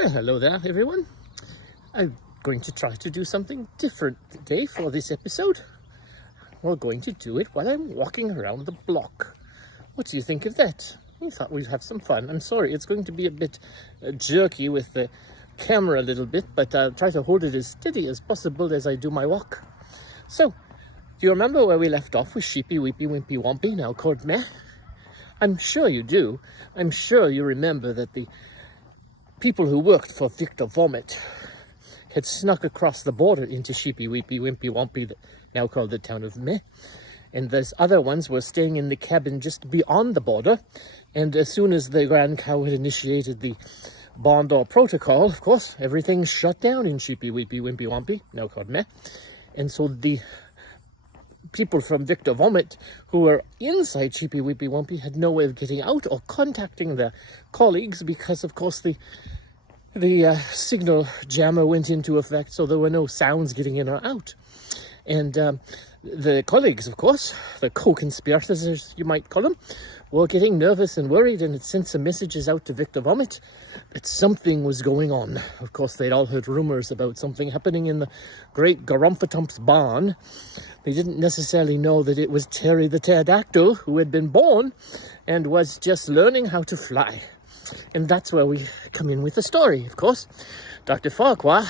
Well, hello there, everyone. I'm going to try to do something different today for this episode. We're going to do it while I'm walking around the block. What do you think of that? I thought we'd have some fun. I'm sorry, it's going to be a bit jerky with the camera a little bit, but I'll try to hold it as steady as possible as I do my walk. So, do you remember where we left off with Sheepy Weepy Wimpy Wompy, now called Meh? I'm sure you do. I'm sure you remember that the people who worked for Victor Vomit had snuck across the border into Sheepy Weepy Wimpy Wompy, now called the town of Meh. And those other ones were staying in the cabin just beyond the border. And as soon as the Grand Cow had initiated the barn door protocol, of course, everything shut down in Sheepy Weepy Wimpy Wompy, now called Meh. And so the people from Victor Vomit who were inside Sheepy Weepy Wompy had no way of getting out or contacting their colleagues because, of course, the signal jammer went into effect, so there were no sounds getting in or out. And the colleagues, of course, the co-conspirators, as you might call them, were getting nervous and worried, and had sent some messages out to Victor Vomit that something was going on. Of course, they'd all heard rumors about something happening in the great Garumphatump's barn. They didn't necessarily know that it was Terry the Pterodactyl who had been born and was just learning how to fly. And that's where we come in with the story, of course. Dr. Farquhar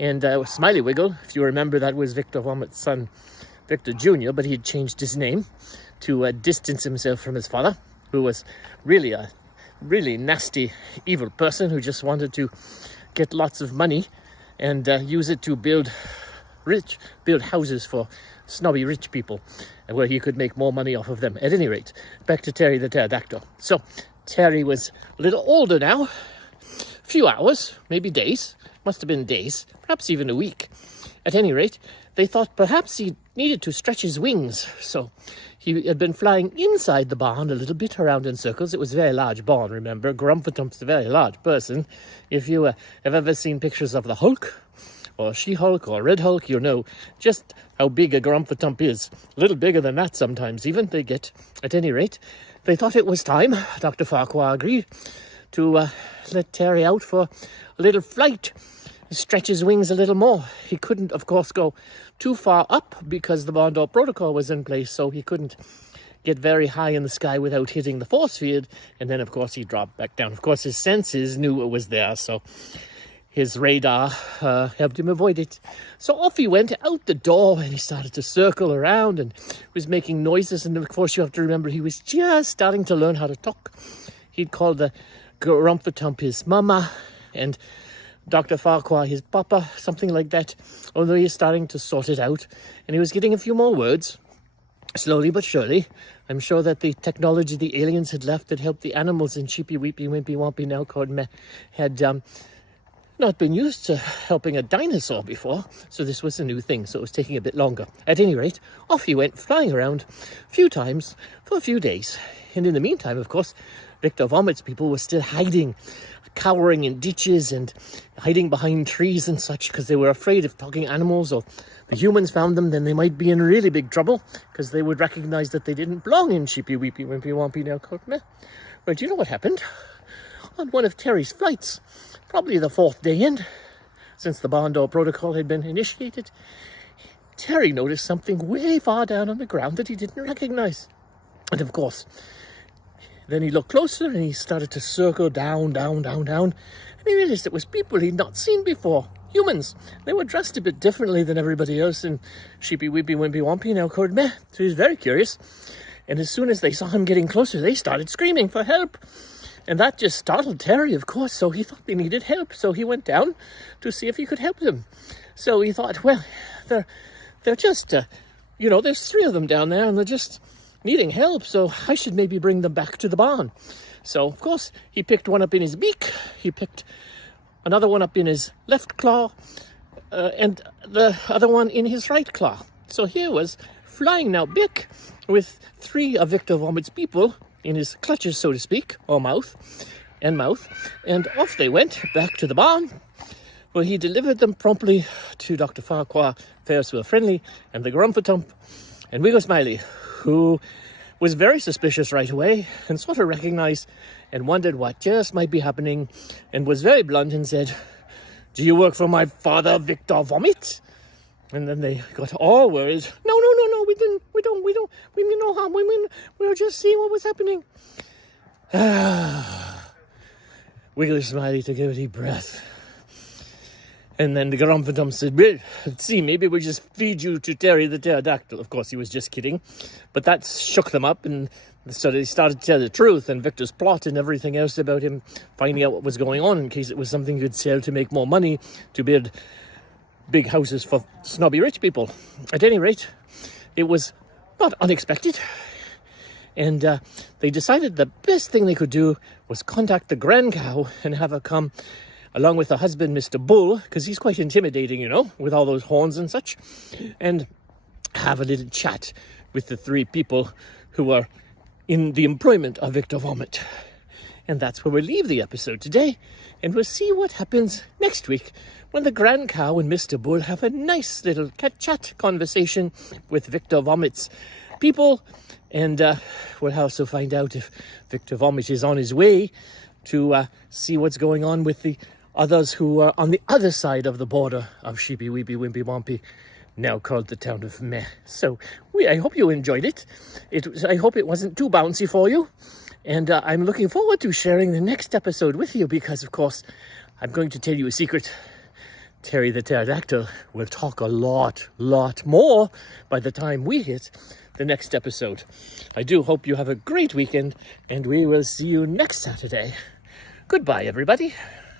and Smiley Wiggle, if you remember, that was Victor Vomit's son, Victor Jr., but he had changed his name to distance himself from his father, who was really a really nasty, evil person who just wanted to get lots of money and use it to build houses for snobby rich people, where he could make more money off of them. At any rate, back to Terry the Pterodactyl. So Terry was a little older now, a few hours, maybe days, must have been days, perhaps even a week. At any rate, they thought perhaps he needed to stretch his wings, so he had been flying inside the barn a little bit around in circles. It was a very large barn, remember. Garumphatump's a very large person. If you have ever seen pictures of the Hulk, or She-Hulk, or Red Hulk, you know just how big a Garumphatup is. A little bigger than that sometimes even, they get. At any rate, they thought it was time, Dr. Farquhar agreed, to let Terry out for a little flight. Stretch his wings a little more. He couldn't, of course, go too far up because the barn door protocol was in place, so he couldn't get very high in the sky without hitting the force field, and then, of course, he dropped back down. Of course, his senses knew it was there, so his radar helped him avoid it. So off he went out the door, and he started to circle around and was making noises. And of course, you have to remember, he was just starting to learn how to talk. He'd called the Garumphatup his mama, and Dr. Farquhar his papa, something like that. Although he's starting to sort it out, and he was getting a few more words, slowly but surely. I'm sure that the technology the aliens had left that helped the animals in Sheepy Weepy Wimpy Wompy, now called Meh, had not been used to helping a dinosaur before, so this was a new thing, so it was taking a bit longer. At any rate, off he went, flying around a few times for a few days. And in the meantime, of course, Victor Vomit's people were still hiding, cowering in ditches and hiding behind trees and such, because they were afraid if talking animals or the humans found them, then they might be in really big trouble, because they would recognize that they didn't belong in Sheepy Weepy Wimpy Wompy, now called Meh. Well, do you know what happened? On one of Terry's flights, probably the 4th day in, since the barn door protocol had been initiated, Terry noticed something way far down on the ground that he didn't recognize. And of course, then he looked closer and he started to circle down, and he realized it was people he'd not seen before. Humans. They were dressed a bit differently than everybody else in Sheepy Weepy Wimpy Wompy, now called Meh. So he was very curious. And as soon as they saw him getting closer, they started screaming for help. And that just startled Terry, of course, so he thought they needed help. So he went down to see if he could help them. So he thought, well, they're just, there's 3 of them down there, and they're just needing help, so I should maybe bring them back to the barn. So, of course, he picked one up in his beak, he picked another one up in his left claw, and the other one in his right claw. So here was flying now Bick with 3 of Victor Vomit's people in his clutches, so to speak, or mouth, and off they went back to the barn, where he delivered them promptly to Dr. Farquhar, Ferris Wheel Friendly, and the Garumphatup, and Wiggle Smiley, who was very suspicious right away and sort of recognized and wondered what just might be happening, and was very blunt and said, "Do you work for my father, Victor Vomit?" And then they got all worried. No, we didn't. We don't. We mean no harm. We were just seeing what was happening. Wiggly Smiley took a deep breath. And then the Grumpendum said, "Well, let's see, maybe we'll just feed you to Terry the Pterodactyl." Of course, he was just kidding. But that shook them up, and so they started to tell the truth, and Victor's plot and everything else about him finding out what was going on in case it was something he could sell to make more money to build big houses for snobby rich people. At any rate, it was not unexpected. And they decided the best thing they could do was contact the Grand Cow and have her come along with her husband, Mr. Bull, because he's quite intimidating, you know, with all those horns and such, and have a little chat with the three people who are in the employment of Victor Vomit. And that's where we'll leave the episode today, and we'll see what happens next week when the Grand Cow and Mr. Bull have a nice little chat conversation with Victor Vomit's people, and we'll also find out if Victor Vomit is on his way to see what's going on with the others who are on the other side of the border of Sheepy Weepy Wimpy Wompy, now called the town of Meh. So I hope you enjoyed it. I hope it wasn't too bouncy for you. And I'm looking forward to sharing the next episode with you because, of course, I'm going to tell you a secret. Terry the Pterodactyl will talk a lot more by the time we hit the next episode. I do hope you have a great weekend, and we will see you next Saturday. Goodbye, everybody.